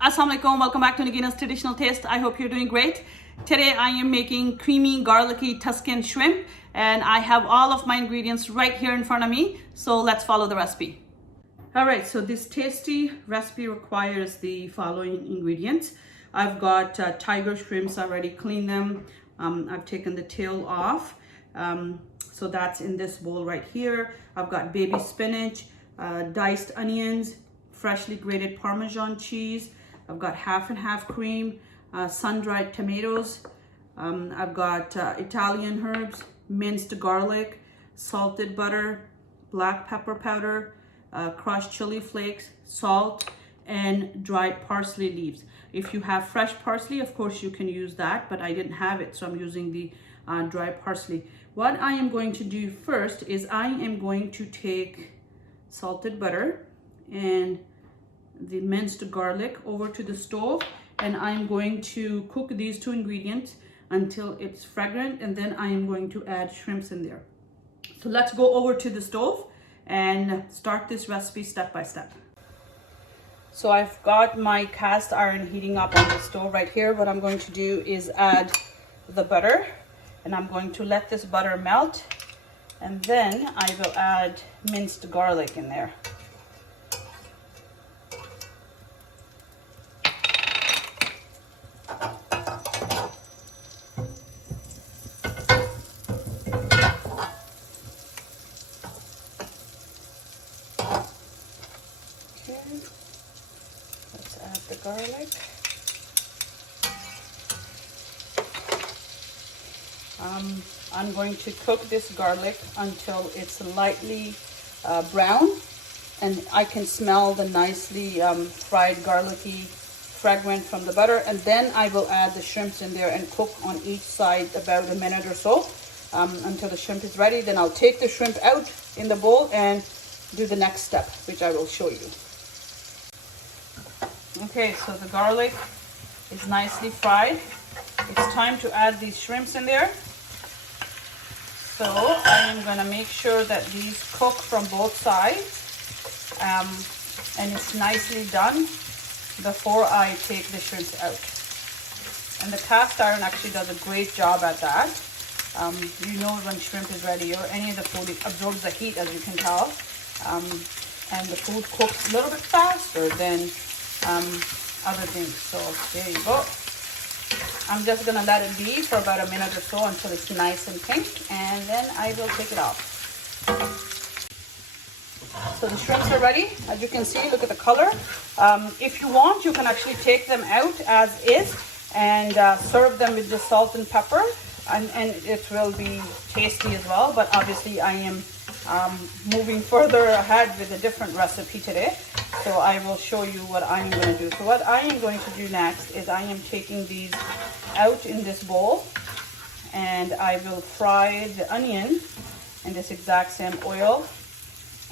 Assalamualaikum, welcome back to Nagina's Traditional Taste. I hope you're doing great. Today I am making creamy garlicky Tuscan shrimp and I have all of my ingredients right here in front of me. So let's follow the recipe. All right, so this tasty recipe requires the following ingredients. I've got tiger shrimps, already cleaned them. I've taken the tail off. So that's in this bowl right here. I've got baby spinach, diced onions, freshly grated Parmesan cheese. I've got half and half cream, sun-dried tomatoes. I've got Italian herbs, minced garlic, salted butter, black pepper powder, crushed chili flakes, salt, and dried parsley leaves. If you have fresh parsley, of course you can use that, but I didn't have it, so I'm using the dry parsley. What I am going to do first is I am going to take salted butter and the minced garlic over to the stove, and I'm going to cook these two ingredients until it's fragrant, and then I am going to add shrimps in there. So let's go over to the stove and start this recipe step by step. So I've got my cast iron heating up on the stove right here. What I'm going to do is add the butter, and I'm going to let this butter melt, and then I will add minced garlic in there. Let's add the garlic. I'm going to cook this garlic until it's lightly brown, and I can smell the nicely fried garlicky fragrance from the butter, and then I will add the shrimps in there and cook on each side about a minute or so until the shrimp is ready. Then I'll take the shrimp out in the bowl and do the next step, which I will show you. Okay, so the garlic is nicely fried. It's time to add these shrimps in there. So I am going to make sure that these cook from both sides and it's nicely done before I take the shrimps out. And the cast iron actually does a great job at that. You know when shrimp is ready, or any of the food, it absorbs the heat, as you can tell. And the food cooks a little bit faster than other things. So there you go. I'm just gonna let it be for about a minute or so until it's nice and pink, and then I will take it off. So the shrimps are ready. As you can see, look at the color. If you want, you can actually take them out as is and serve them with just salt and pepper, and it will be tasty as well. But obviously I am moving further ahead with a different recipe today, so I will show you what I am going to do. So what I am going to do next is I am taking these out in this bowl, and I will fry the onion in this exact same oil,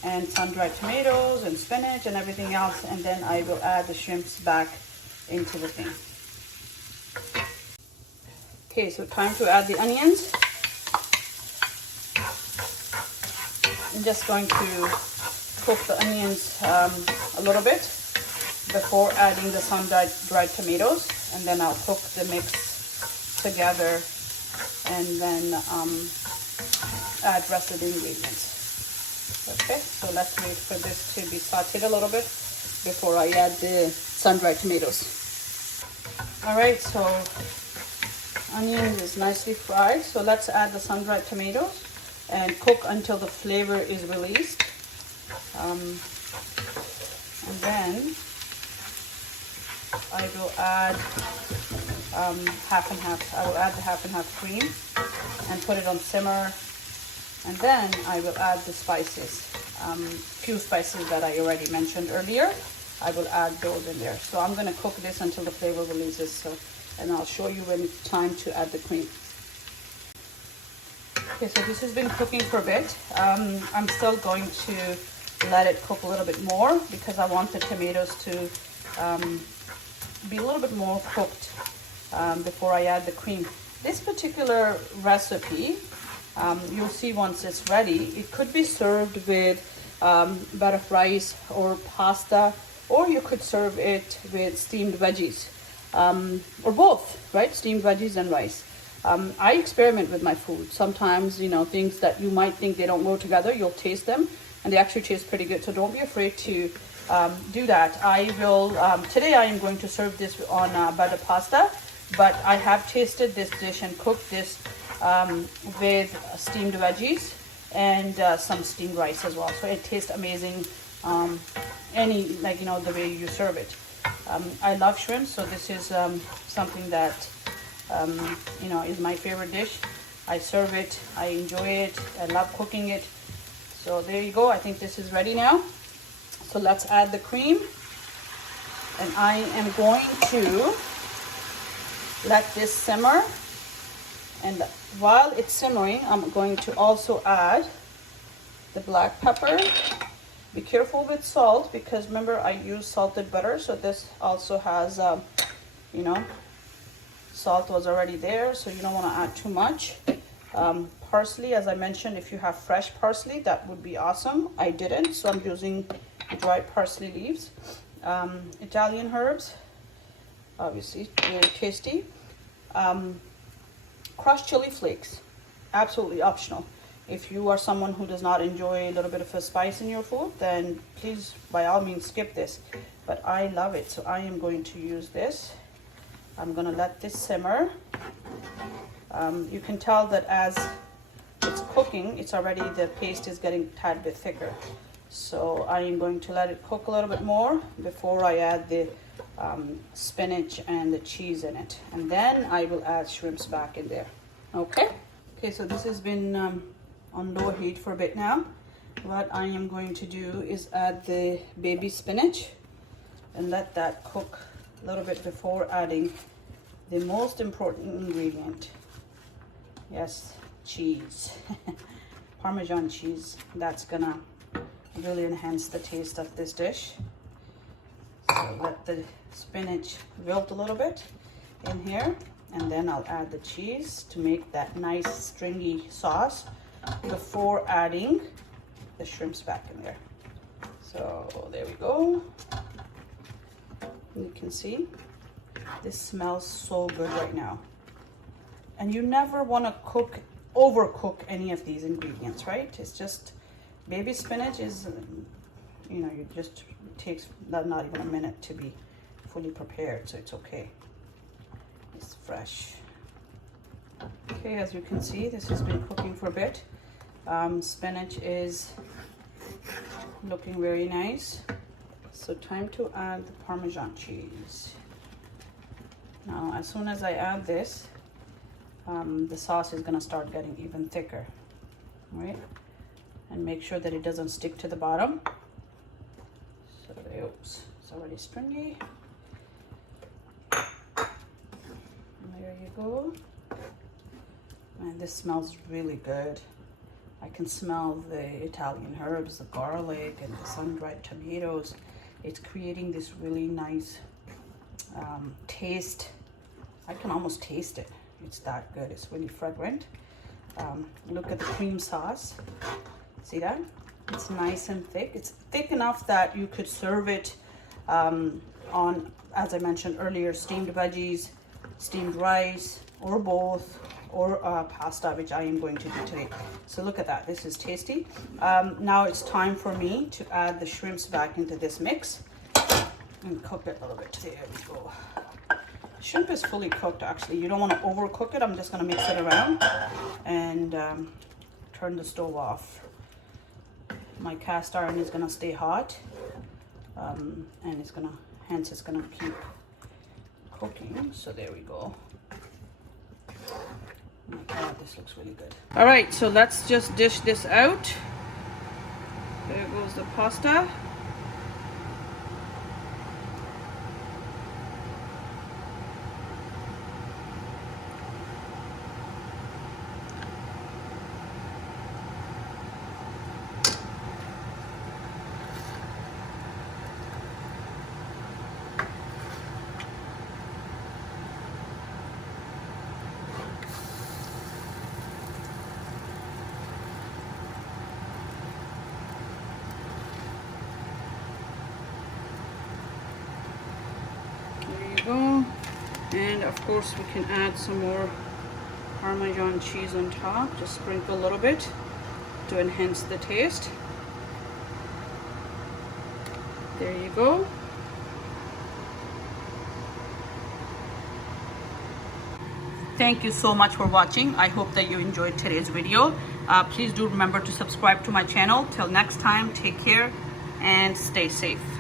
and sun-dried tomatoes and spinach and everything else, and then I will add the shrimps back into the thing. Okay, so time to add the onions. I'm just going to cook the onions a little bit before adding the sun-dried tomatoes, and then I'll cook the mix together and then add rest of the ingredients. Okay, so let's wait for this to be sauteed a little bit before I add the sun-dried tomatoes. All right, so onion is nicely fried, so let's add the sun-dried tomatoes and cook until the flavor is released. And then I will add half and half. I will add the half and half cream and put it on simmer. And then I will add the spices. Few spices that I already mentioned earlier. I will add those in there. So I'm going to cook this until the flavor releases. So, and I'll show you when it's time to add the cream. Okay, so this has been cooking for a bit. I'm still going to let it cook a little bit more because I want the tomatoes to be a little bit more cooked before I add the cream. This particular recipe, you'll see once it's ready, it could be served with bed of rice or pasta or you could serve it with steamed veggies, or both, right? Steamed veggies and rice. I experiment with my food. Sometimes, you know, things that you might think they don't go together, you'll taste them and they actually taste pretty good. So don't be afraid to do that. I will, today I am going to serve this on butter pasta, but I have tasted this dish and cooked this with steamed veggies and some steamed rice as well. So it tastes amazing, any, like, you know, the way you serve it. I love shrimp, so this is something that, you know, is my favorite dish. I serve it, I enjoy it, I love cooking it. So there you go. I think this is ready now. So let's add the cream. And I am going to let this simmer. And while it's simmering, I'm going to also add the black pepper. Be careful with salt, because remember I use salted butter, so this also has, you know, salt was already there, so you don't want to add too much. Parsley, as I mentioned, if you have fresh parsley, that would be awesome. I didn't, so I'm using dry parsley leaves. Italian herbs, obviously very tasty. Crushed chili flakes, absolutely optional. If you are someone who does not enjoy a little bit of a spice in your food, then please, by all means, skip this. But I love it, so I am going to use this. I'm gonna let this simmer. You can tell that as it's cooking, it's already, the paste is getting a tad bit thicker. So I am going to let it cook a little bit more before I add the spinach and the cheese in it. And then I will add shrimps back in there. Okay? Okay, so this has been on low heat for a bit now. What I am going to do is add the baby spinach and let that cook a little bit before adding the most important ingredient. Yes, cheese. Parmesan cheese. That's gonna really enhance the taste of this dish. So let the spinach wilt a little bit in here, and then I'll add the cheese to make that nice stringy sauce before adding the shrimps back in there. So there we go. You can see this smells so good right now. And you never want to overcook any of these ingredients, right? It's just, baby spinach is, you know, it takes not even a minute to be fully prepared, so it's okay. It's fresh. Okay, as you can see, this has been cooking for a bit. Spinach is looking very nice. So time to add the Parmesan cheese. Now, as soon as I add this, the sauce is gonna start getting even thicker, right? And make sure that it doesn't stick to the bottom. So, oops, it's already stringy. And there you go. And this smells really good. I can smell the Italian herbs, the garlic, and the sun-dried tomatoes. It's creating this really nice taste. I can almost taste it. It's that good. It's really fragrant. Look at the cream sauce. See that? It's nice and thick. It's thick enough that you could serve it on, as I mentioned earlier, steamed veggies, steamed rice, or both, or pasta, which I am going to do today. So look at that. This is tasty. Now it's time for me to add the shrimps back into this mix and cook it a little bit. There we go. Shrimp is fully cooked, actually. You don't want to overcook it. I'm just going to mix it around and turn the stove off. My cast iron is going to stay hot, and it's going to, hence it's going to keep cooking. So there we go. Oh my God, this looks really good. All right, so let's just dish this out. There goes the pasta. go. And of course we can add some more Parmesan cheese on top. Just sprinkle a little bit to enhance the taste. There you go. Thank you so much for watching. I hope that you enjoyed today's video. Please do remember to subscribe to my channel. Till next time, take care and stay safe.